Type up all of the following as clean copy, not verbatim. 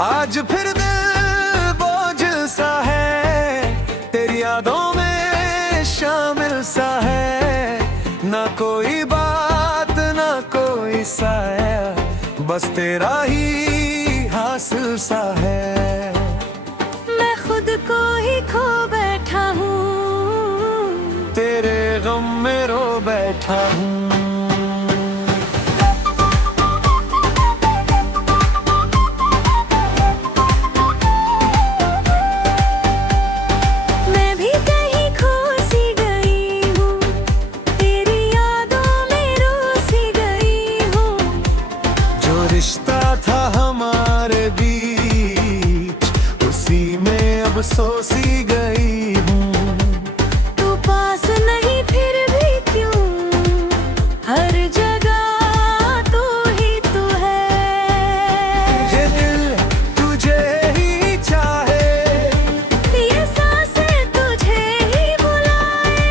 आज फिर दिल बोझ सा है, तेरी यादों में शामिल सा है। ना कोई बात ना कोई साया, बस तेरा ही हासिल सा है। मैं खुद को ही खो बैठा हूँ, तेरे गम में रो बैठा हूँ। रिश्ता था हमारे बीच, उसी में अब सोसी गई हूँ। तू पास नहीं फिर भी क्यों, हर जगह तू ही तू है। ये दिल तुझे ही चाहे, ये सांसें तुझे ही बुलाए।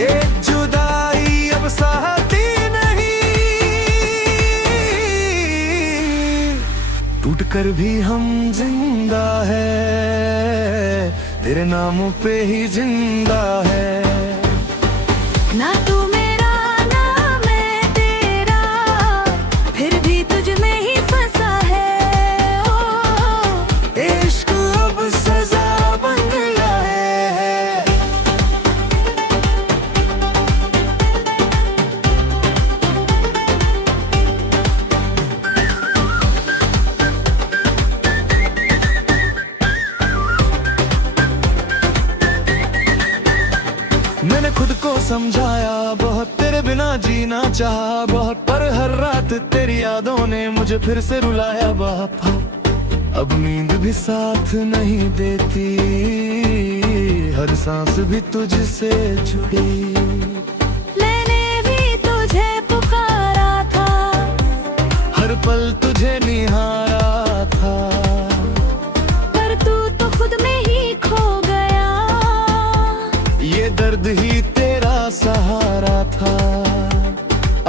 ये जुदाई अब सहती टूट कर भी हम जिंदा है, तेरे नाम पे ही जिंदा है। ना तू मेरा ना मैं तेरा, फिर भी तुझ में ही फंसा है। ओ इश्क अब सजा बन गया है। मैंने खुद को समझाया बहुत, तेरे बिना जीना चाहा बहुत, पर हर रात तेरी यादों ने मुझे फिर से रुलाया बापा। अब नींद भी साथ नहीं देती, हर सांस भी तुझसे जुड़ी। मैंने भी तुझे पुकारा था, हर पल तुझे निहारा था, पर तू तो खुद में ही खो गया। ये दर्द ही तेरा सहारा था,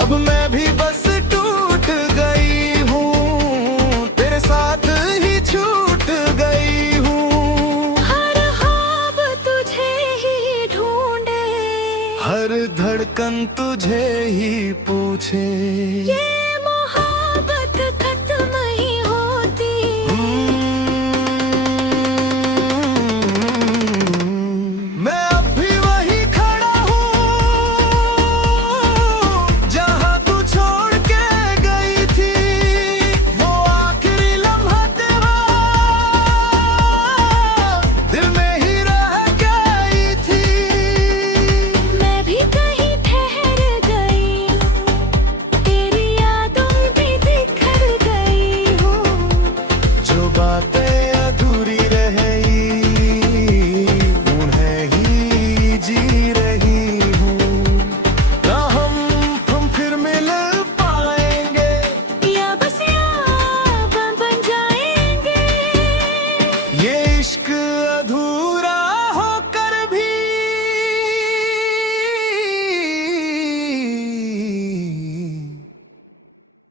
अब मैं भी बस टूट गई हूँ, तेरे साथ ही छूट गई हूँ। हर ख्वाब तुझे ही ढूंढे, हर धड़कन तुझे ही पूछे। ये मोहब्बत खत्म ही होती। मैं अब भी वही खड़ा हूँ, जहाँ तू छोड़ के गई थी। वो आखिरी लम्हा तेरा दिल में ही रह गई थी। मैं भी कहीं ठहर गई हूँ, तेरी यादों में बिखर गई हूँ। जो बातें अधूरी रही, उन्हें ही जी रही हूँ। ना हम फिर मिल पाएंगे, या बस याद बन जाएंगे। ये इश्क अधूरा होकर भी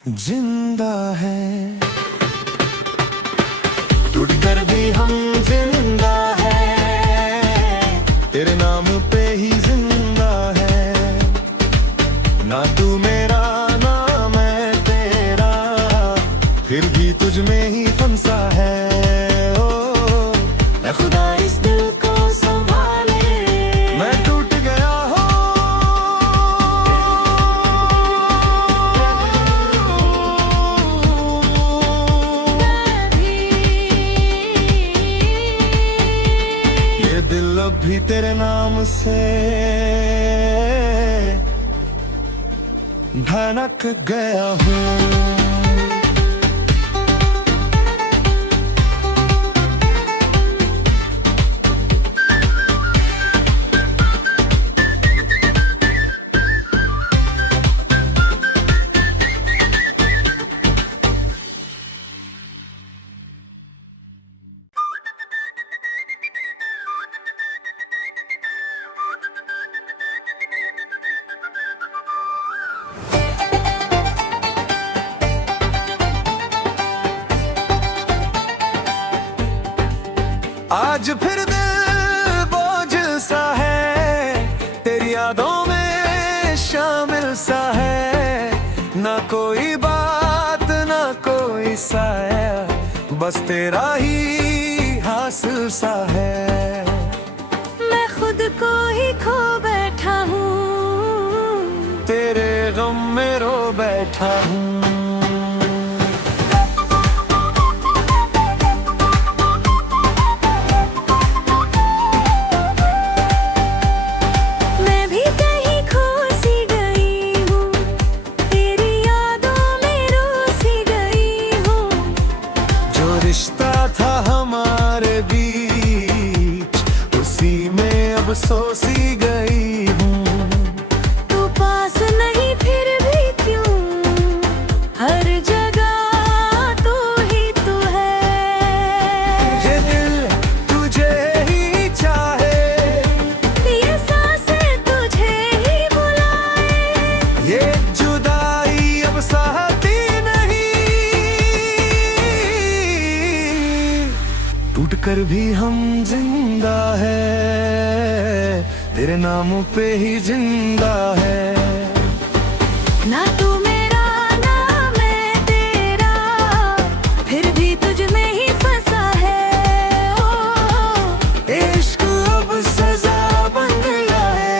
जिंदा है। टूट कर भी हम जिंदा है, तेरे नाम पे ही जिंदा है। ना तू मेरा ना मैं तेरा, फिर भी तुझ में ही फंसा है। ओ ऐ खुदा इस दिल को संभाले, मैं टूट गया हूँ। ये दिल अब भी तेरे नाम से भनक गया हूँ। आज फिर दिल बोझ सा है, तेरी यादों में शामिल सा है। ना कोई बात ना कोई साया, बस तेरा ही हासिल सा है। मैं खुद को ही खो बैठा हूँ, तेरे गम में रो बैठा हूँ। मैं भी कहीं खो सी गई हूँ, तेरी यादों में रो सी गई हूँ। जो रिश्ता था हमारे बीच, उसी में अब सो सी गई हूँ। तू पास नहीं फिर भी क्यों, हर जगह तू ही तू है। ये दिल तुझे ही चाहे, ये सांसें तुझे ही बुलाए। ये जुदाई अब सहती नहीं। टूट कर भी हम जिंदा है, तेरे नामों पे ही जिंदा है। ना तू मेरा ना मैं तेरा, फिर भी तुझ में ही फंसा है। ओ इश्क अब सजा बन गया है।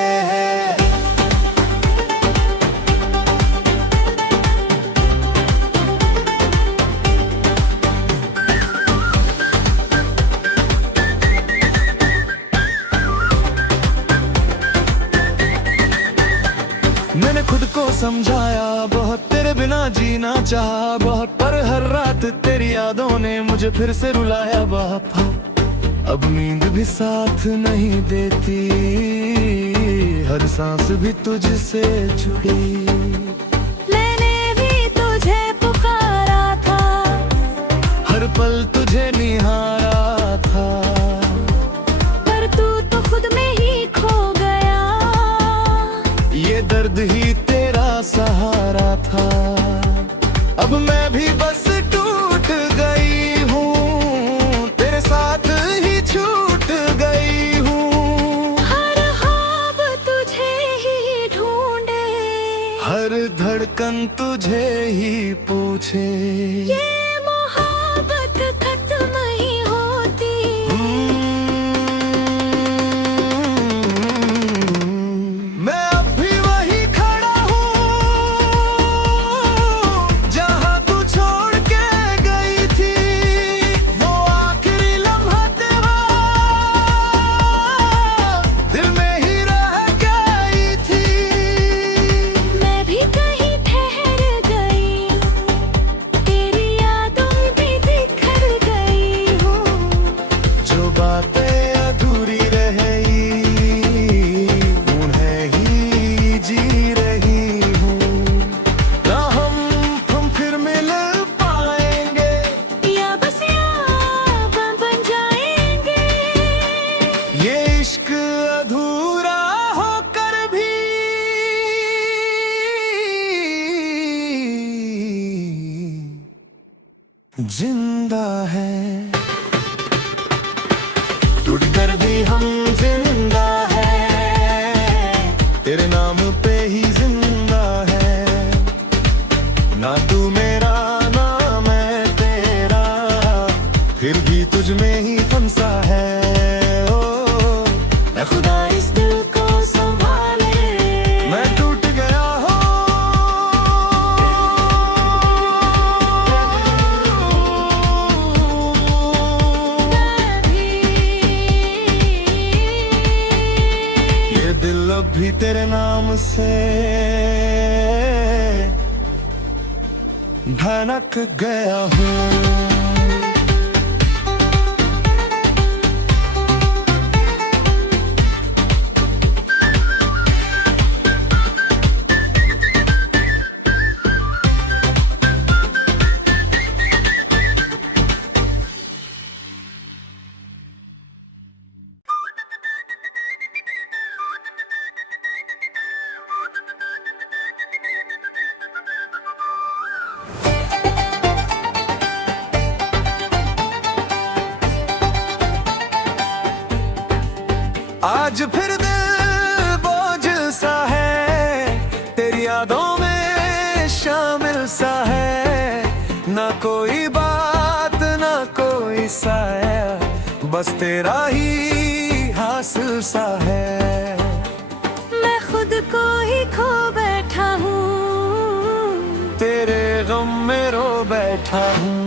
मैंने खुद को समझाया बहुत, तेरे बिना जीना चाहा बहुत, पर हर रात तेरी यादों ने मुझे फिर से रुलाया बापा। अब नींद भी साथ नहीं देती, हर सांस भी तुझसे जुड़ी। मैंने भी तुझे पुकारा था, हर पल तुझे निहारा था, पर तू तो खुद में ही खो गया। ये दर्द ही तेरा सहारा था। अब मैं भी बस टूट गई हूँ, तेरे साथ ही छूट गई हूँ। हर ख्वाब तुझे ही ढूंढे, हर धड़कन तुझे ही पूछे। ये मोहब्बत खत्म ही होती। मैं अब भी वही खड़ा हूँ, जहाँ तू छोड़ के गई थी। वो आखिरी लम्हा तेरा दिल में ही रह गई थी। मैं भी कहीं ठहर गई हूँ, तेरी यादों में बिखर गई हूँ। जो बातें अधूरी रही, उन्हें ही जी रही हूँ। ना हम फिर मिल पाएंगे, या बस याद बन जाएंगे। ये इश्क अधूरा होकर भी जिंदा है। टूट कर भी हम जिंदा है, तेरे नाम पे ही जिंदा है। ना तू मेरा ना मैं तेरा, फिर भी तुझ में ही फंसा है। ओ ऐ खुदा इस दिल को संभाले, मैं टूट गया हूँ। ये दिल अब भी तेरे नाम से भनक गया हूँ। आज फिर दिल बोझ सा है, तेरी यादों में शामिल सा है। ना कोई बात ना कोई साया, बस तेरा ही हासिल सा है। मैं खुद को ही खो बैठा हूँ, तेरे गम में रो बैठा हूँ।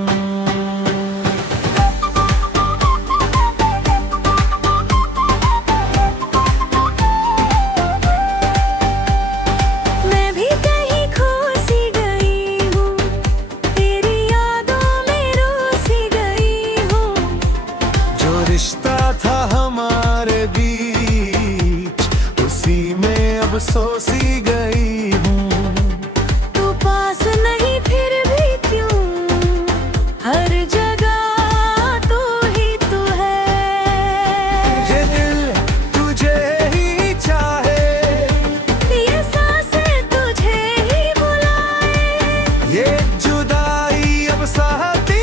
रिश्ता था हमारे बीच, उसी में अब सोसी गई हूँ। तू पास नहीं फिर भी क्यों, हर जगह तू ही तू है। ये दिल तुझे ही चाहे, ये सांसें तुझे ही बुलाए, ये जुदाई अब सहती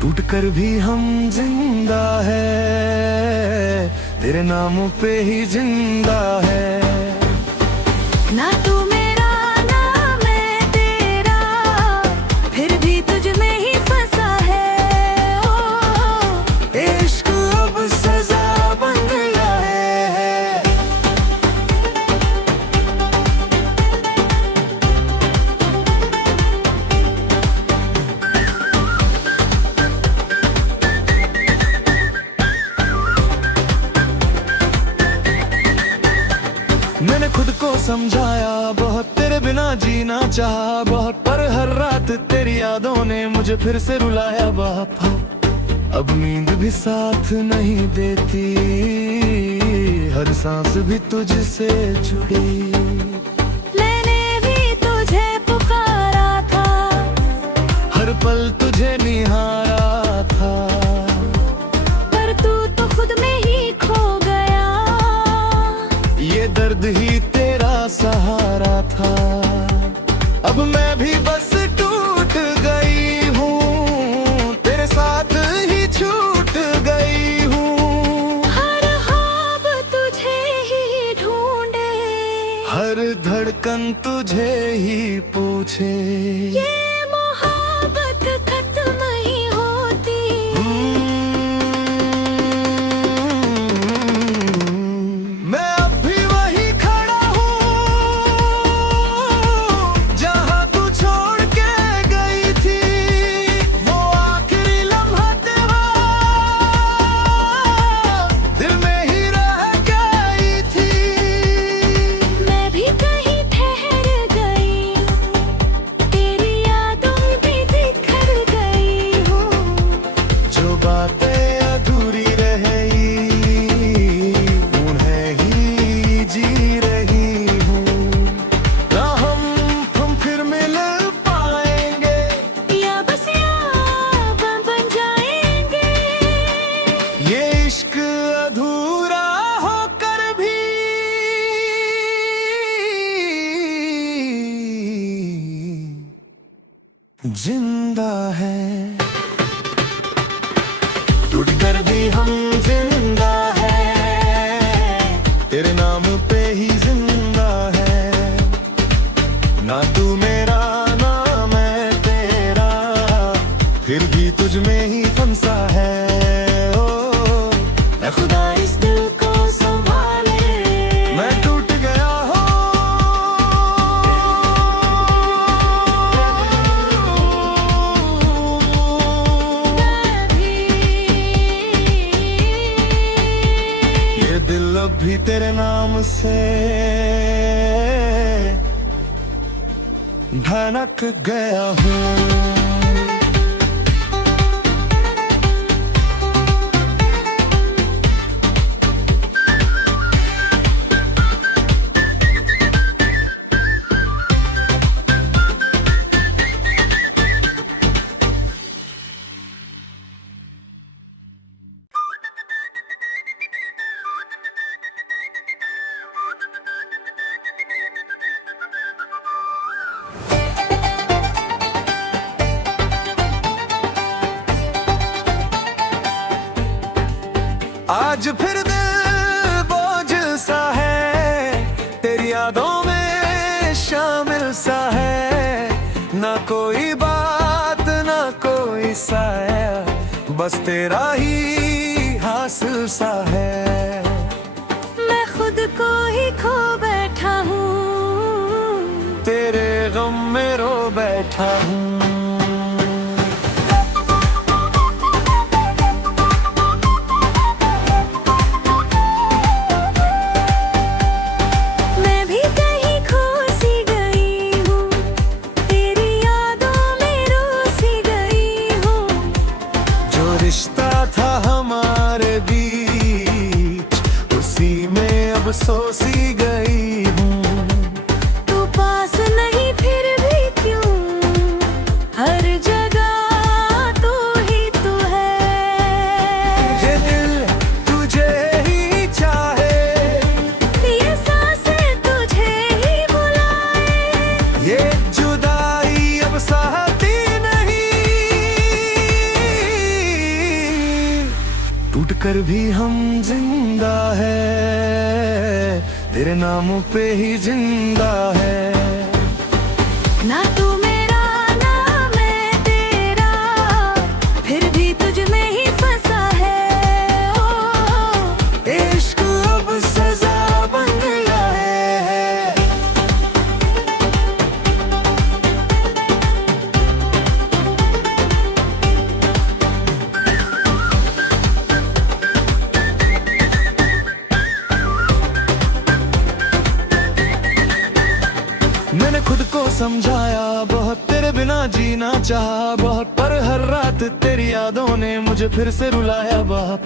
टूट कर भी हम जिंदा है, तेरे नाम पे ही जिंदा है। ना तू मेरा ना मैं तेरा, फिर भी तुझ में ही फंसा है। ओ इश्क अब सजा बन गया है। मैंने खुद को समझाया बहुत, तेरे बिना जीना चाहा बहुत, पर हर रात तेरी यादों ने मुझे फिर से रुलाया बहुत। अब नींद भी साथ नहीं देती, हर सांस भी तुझसे जुड़ी। मैंने भी तुझे पुकारा था, हर पल तुझे निहारा था, पर तू तो खुद में ही खो गया। ये दर्द ही तेरा सहारा था, अब मैं भी बस टूट गई हूँ, तेरे साथ ही छूट गई हूँ। हर ख्वाब तुझे ही ढूंढे, हर धड़कन तुझे ही पूछे, ये मोहब्बत खत्म ही होती। मैं अब भी वही खड़ा हूँ, जहाँ तू छोड़ के गई थी। वो आखिरी लम्हा तेरा दिल में ही रह गई थी। मैं भी कहीं ठहर गई हूँ, तेरी यादों में बिखर गई हूँ। जो बातें अधूरी रही, उन्हें ही जी रही हूँ। ना हम फिर मिल पाएंगे, या बस याद बन जाएंगे। ये इश्क अधूरा होकर भी जिंदा है। टूट कर भी हम जिंदा है, तेरे नाम पे ही जिंदा है। ना तू मेरा ना मैं तेरा, फिर भी तुझ में ही फंसा है। ओ ऐ खुदा इस दिल को संभाले, मैं टूट गया हूँ। ये दिल अब भी तेरे नाम से भनक गया हूँ। आज फिर दिल बोझ सा है, तेरी यादों में शामिल सा है। ना कोई बात ना कोई साया, बस तेरा ही हासिल सा है। मैं खुद को ही खो बैठा हूँ, तेरे गम में रो बैठा हूँ। रिश्ता था हमारे बीच, उसी में अब सोसी गई हूँ। तू पास नहीं फिर भी क्यों, हर जगह तू ही तू है। ये दिल तुझे ही चाहे, ये सांसें तुझे ही बुलाए। ये जुदाई अब सहती टूट कर भी हम जिंदा है, तेरे नाम पे ही जिंदा है। ना तू मेरा ना मैं तेरा, फिर भी तुझ में ही फंसा है। ओ इश्क अब सजा बन गया है। मैंने खुद को समझाया बहुत, तेरे बिना जीना चाहा बहुत, पर हर रात तेरी यादों ने मुझे फिर से रुलाया बहुत।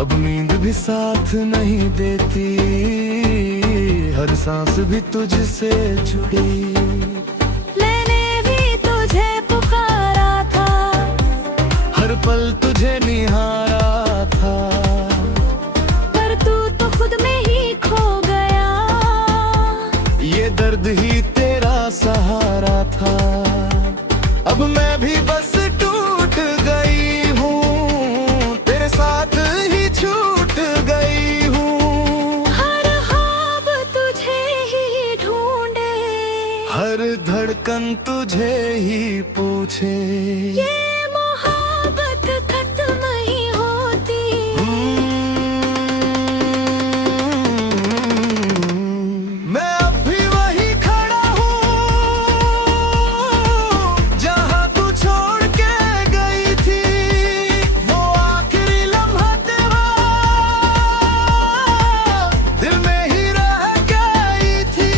अब नींद भी साथ नहीं देती, हर सांस भी तुझसे जुड़ी। मैंने भी तुझे पुकारा था, हर पल तुझे निहारा था, पर तू तो खुद में ही खो गया। ये दर्द ही तेरा सहारा था। अब मैं भी बस टूट गई हूँ, तेरे साथ ही छूट गई हूँ। हर ख्वाब तुझे ही ढूंढे, हर धड़कन तुझे ही पूछे। ये मोहब्बत खत्म ही होती। मैं अब भी वही खड़ा हूँ, जहाँ तू छोड़ के गई थी। वो आखिरी लम्हा तेरा दिल में ही रह गई थी।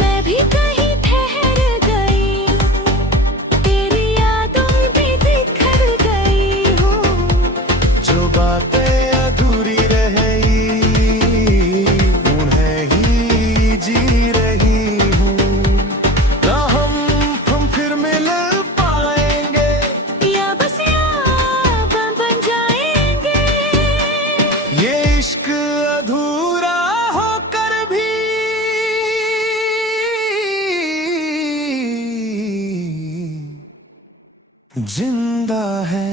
मैं भी कहीं ठहर गई, तेरी यादों में बिखर गई हूँ। जो बातें अधूरी रही, उन्हें ही जी रही हूँ। ना हम फिर मिल पाएंगे, या बस याद बन जाएंगे। ये इश्क अधूरा होकर भी जिंदा है।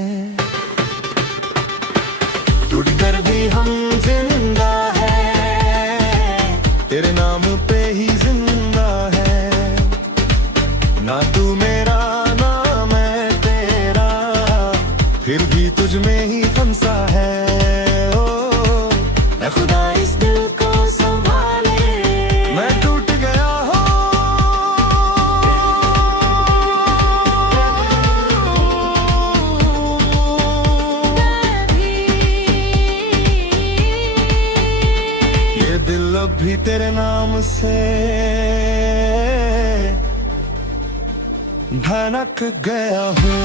टूट कर भी हम जिंदा है, तेरे नाम पे ही जिंदा है। ना तू मेरा ना मैं तेरा, फिर भी तुझ में ही फंसा है। ओ ऐ खुदा इस दिल को संभाले, मैं टूट गया ये दिल अब भी तेरे नाम से भनक गया हूँ।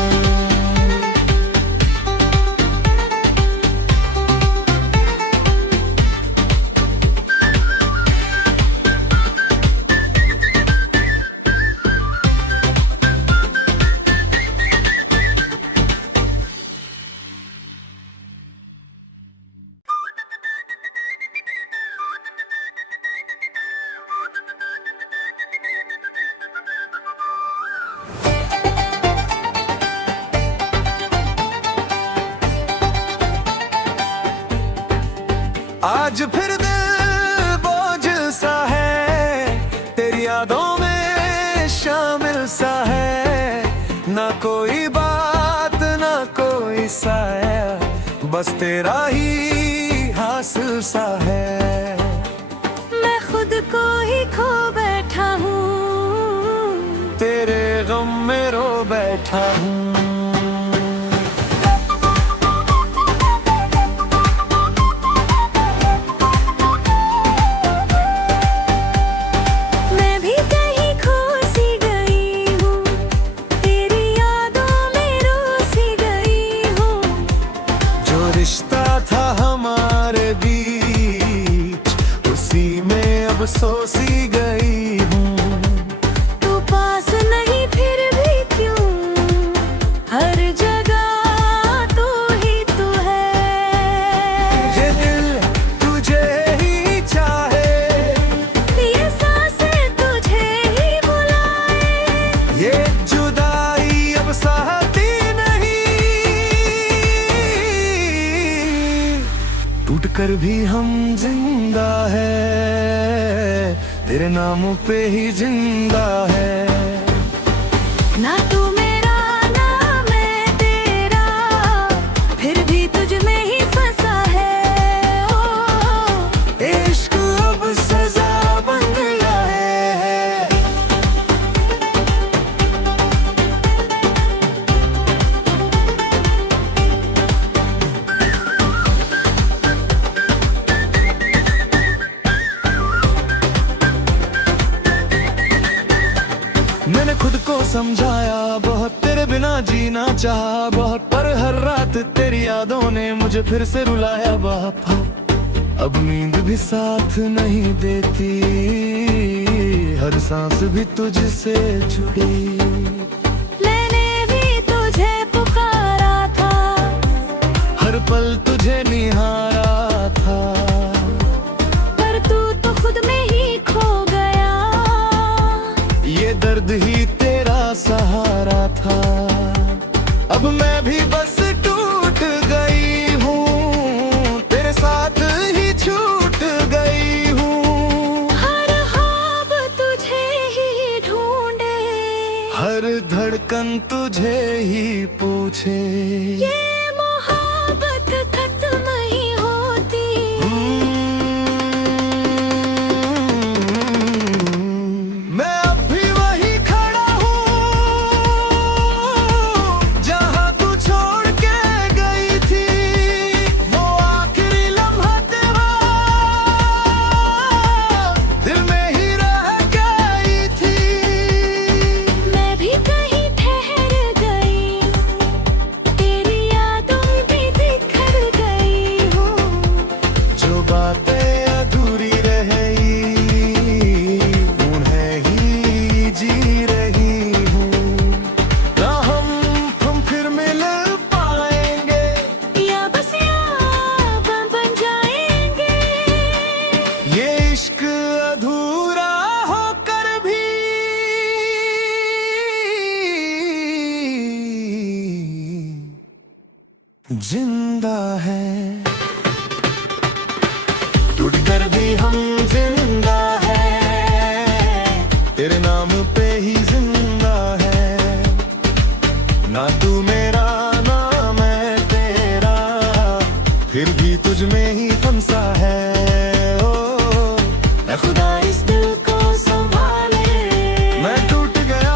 आज फिर दिल बोझ सा है, तेरी यादों में शामिल सा है। ना कोई बात ना कोई साया, बस तेरा ही हासिल सा है। मैं खुद को ही खो बैठा हूँ, तेरे गम में रो बैठा हूँ। मैं भी कहीं खो सी गई हूँ, तेरी यादों में रो सी गई हूँ। जो रिश्ता था हमारे बीच, उसी में अब सो सी गई हूँ। तू पास नहीं फिर भी क्यों, हर जगह तू ही तू है। ये दिल तुझे ही चाहे, ये सांसें तुझे ही बुलाए। ये जुदाई अब सहती नहीं। टूट कर भी हम जिंदा है, तेरे नाम पे ही जिंदा है। ना तू मेरा ना मैं तेरा, फिर भी तुझ में ही फंसा है। ओ इश्क अब सजा बन गया है। मैंने खुद को समझाया बहुत, तेरे बिना जीना चाहा बहुत, पर हर रात तेरी यादों ने मुझे फिर से रुलाया बापा। अब नींद भी साथ नहीं देती, हर सांस भी तुझसे जुड़ी। मैंने भी तुझे पुकारा था, हर पल तुझे निहारा था, पर तू तो खुद में ही खो गया। ये दर्द ही तेरा सहारा था। अब मैं भी बस टूट गई हूँ, तेरे साथ ही छूट गई हूँ। हर ख्वाब तुझे ही ढूंढे, हर धड़कन तुझे ही पूछे। ये मोहब्बत खत्म ही होती। मैं अब भी वही खड़ा हूँ, जहाँ तू छोड़ के गई थी। वो आखिरी लम्हा तेरा दिल में ही रह गई थी। मैं भी कहीं ठहर गई हूँ, तेरी यादों में बिखर गई हूँ। जो बातें अधूरी रही, उन्हें ही जी रही हूँ। ना हम फिर मिल पाएंगे, या बस याद बन जाएंगे। ये इश्क अधूरा होकर भी जिंदा है। टूट कर भी हम जिंदा है, तेरे नाम पे ही जिंदा है। ना तू मेरा ना मैं तेरा, फिर भी तुझ में ही फंसा है। ओ ऐ खुदा इस दिल को संभाले, मैं टूट गया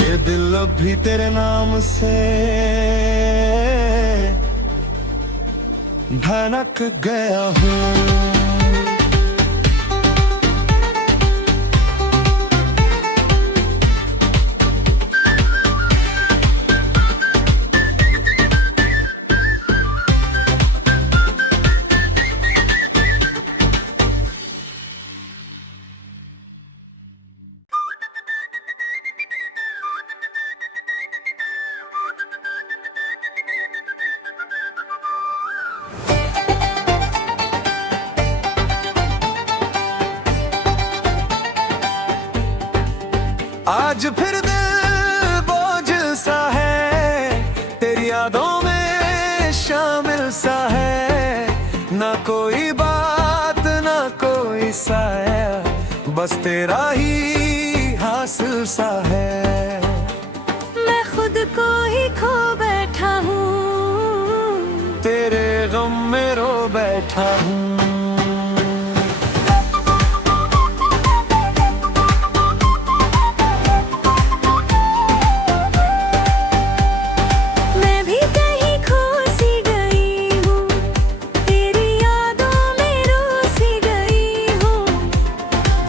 ये दिल अब भी तेरे नाम से भनक गया हूँ। आज फिर दिल बोझ सा है, तेरी यादों में शामिल सा है। ना कोई बात ना कोई साया, बस तेरा ही हासिल सा है। मैं खुद को ही खो बैठा हूँ, तेरे गम में रो बैठा हूँ। मैं भी कहीं खो सी गई हूँ, तेरी यादों में रो सी गई हूँ।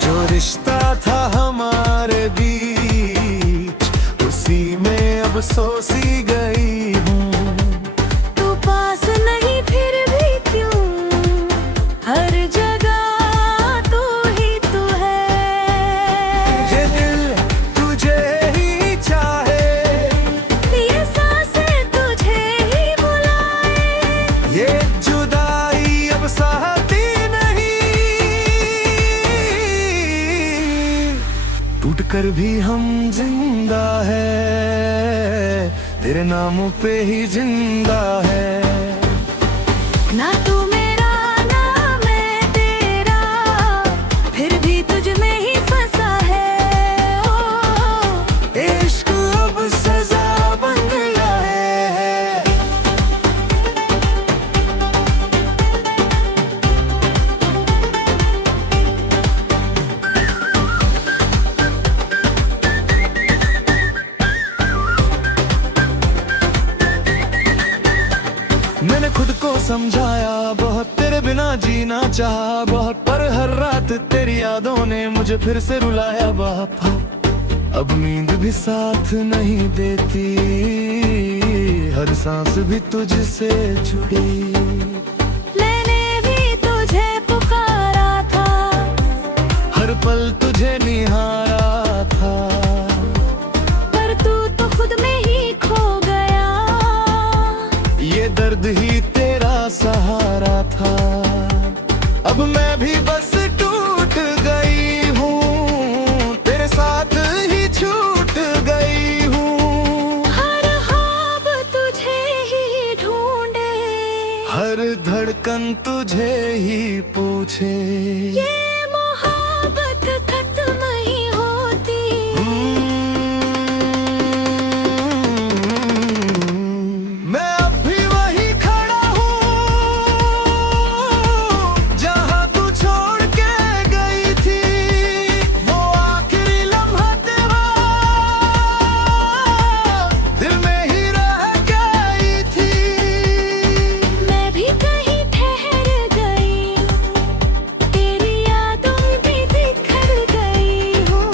जो रिश्ता था हमारे बीच, उसी में अब सो सी गई हूँ। तू पास नहीं फिर भी क्यों, हर जगह तू ही तू है। ये दिल तुझे ही चाहे, ये सांसें तुझे ही बुलाए। ये जुदाई अब सहती नहीं। टूट कर भी हम जिंदा है, तेरे नाम पे ही जिंदा है। ना तू मेरा ना मैं तेरा, फिर भी तुझ में ही फंसा है। ओ इश्क अब सजा बन गया है। मैंने खुद को समझाया बहुत, तेरे बिना जीना चाहा बहुत, पर हर रात तेरी यादों ने मुझे फिर से रुलाया बापा। अब नींद भी साथ नहीं देती, हर सांस भी तुझसे जुड़ी। मैंने भी तुझे पुकारा था, हर पल तुझे निहारा था, पर तू तो खुद में ही खो गया। ये दर्द ही तेरा सहारा था। अब मैं भी बस टूट गई हूँ, तेरे साथ ही छूट गई हूँ। हर ख्वाब तुझे ही ढूंढे, हर धड़कन तुझे ही पूछे। ये मोहब्बत खत्म ही होती। मैं अब भी वही खड़ा हूँ, जहाँ तू छोड़ के गई थी। वो आखिरी लम्हा तेरा दिल में ही रह गई थी। मैं भी कहीं ठहर गई हूँ, तेरी यादों में बिखर गई हूँ।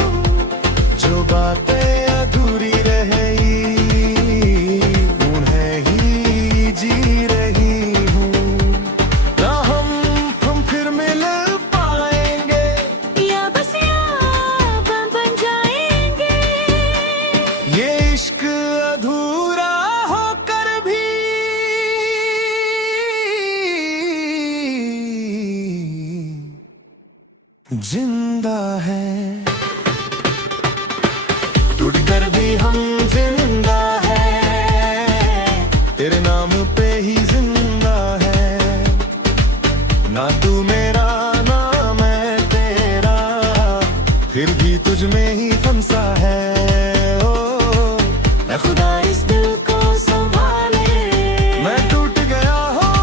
जो बातें अधूरी रही, उन्हें ही जी रही हूँ। ना हम फिर मिल पाएंगे, या बस याद बन जाएंगे। ये इश्क अधूरा होकर भी जिंदा है। टूट कर भी हम जिंदा है, तेरे नाम पे ही जिंदा है। ना तू मेरा ना मैं तेरा, फिर भी तुझ में ही फंसा है। ओ ऐ खुदा इस दिल को संभाले, मैं टूट गया हूँ।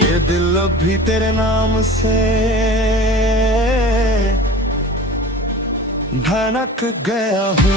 ये दिल अब भी तेरे नाम से भनक गया हूँ।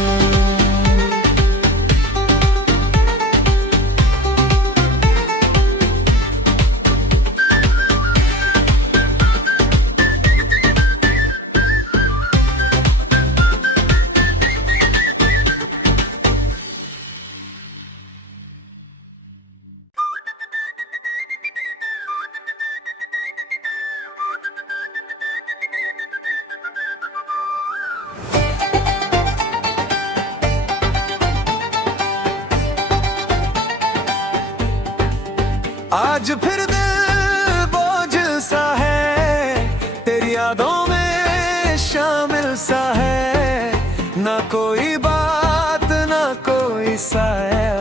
आज फिर दिल बोझ सा है, तेरी यादों में शामिल सा है। ना कोई बात ना कोई साया,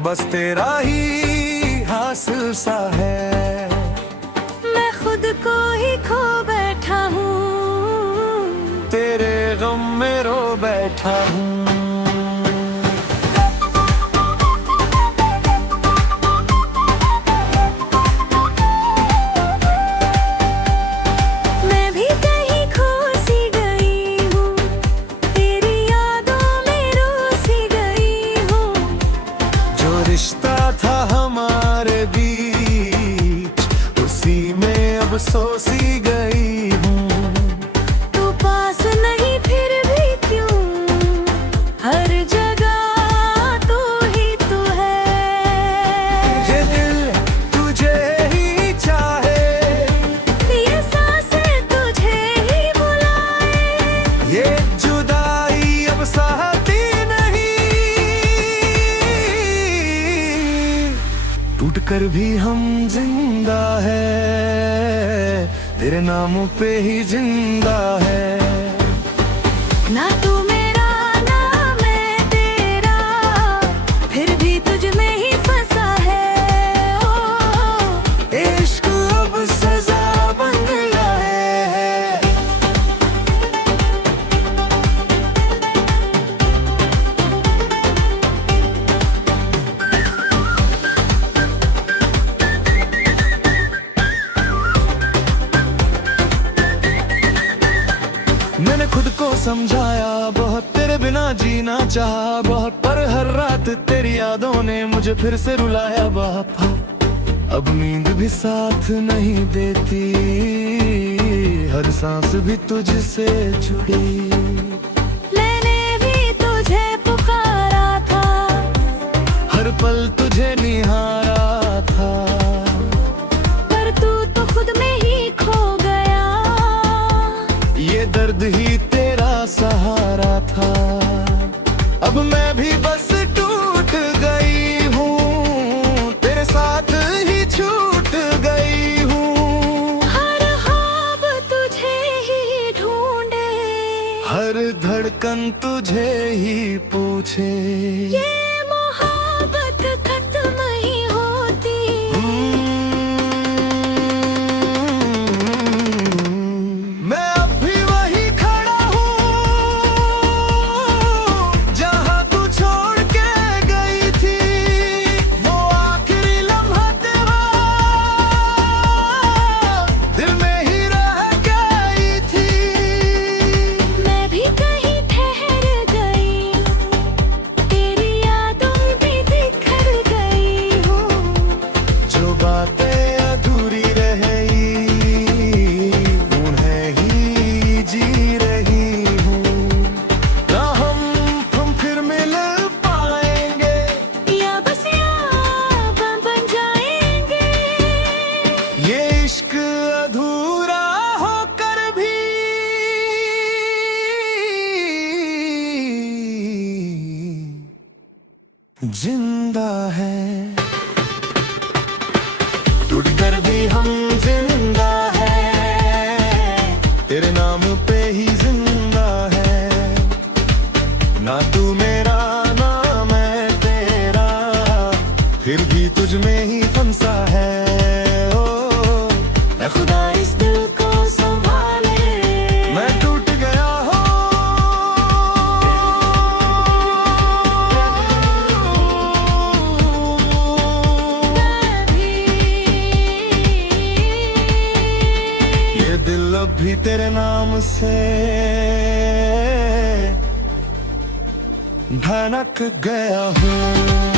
बस तेरा ही हासिल सा है। मैं खुद को ही खो बैठा हूँ, तेरे गम में रो बैठा हूँ। मैं भी कहीं खो सी गई हूँ, तेरी यादों में रो सी गई हूँ। जो रिश्ता था हमारे बीच, उसी में अब सो सी गई हूँ। तू पास नहीं फिर भी क्यों, हर जगह तू ही तू है। ये दिल तुझे ही चाहे, ये सांसें तुझे ही बुलाए। ये जुदाई अब सहती नहीं। टूट कर भी हम जिंदा है, तेरे नामों पे ही जिंदा है। ना तू मेरा ना मैं तेरा, फिर भी तुझ में ही फंसा है। ओ इश्क अब सजा बन गया है। मैंने खुद को समझाया बहुत, तेरे बिना जीना चाहा बहुत, पर हर रात तेरी यादों ने मुझे फिर से रुलाया बापा। अब नींद भी साथ नहीं देती, हर सांस भी तुझसे जुड़ी। मैंने भी तुझे पुकारा था, हर पल तुझे निहारा था, पर तू तो खुद में ही खो गया। ये दर्द ही तेरा सहारा था। अब मैं भी बस टूट गई हूँ, तेरे साथ ही छूट गई हूँ। हर ख्वाब तुझे ही ढूंढे, हर धड़कन तुझे ही पूछे। ये मोहब्बत खत्म ही होती। मैं अब भी वही खड़ा हूँ, जहाँ तू छोड़ के गई थी। वो आखिरी लम्हा तेरा दिल में ही रह गई थी। मैं भी कहीं ठहर गई हूँ, तेरी यादों में बिखर गई हूँ। जो बातें अधूरी रही, उन्हें ही जी रही हूँ। ना हम फिर मिल पाएंगे, या बस याद बन जाएंगे। ये इश्क अधूरा होकर भी जिंदा है। टूट कर भी हम जिंदा है, तेरे नाम पे ही जिंदा है। ना तू मेरा ना मैं तेरा, फिर भी तुझ में ही फंसा है। ओ ऐ खुदा इस दिल को संभाले, मैं टूट गया हूँ। ये दिल अब भी तेरे नाम से धड़क गया हूँ।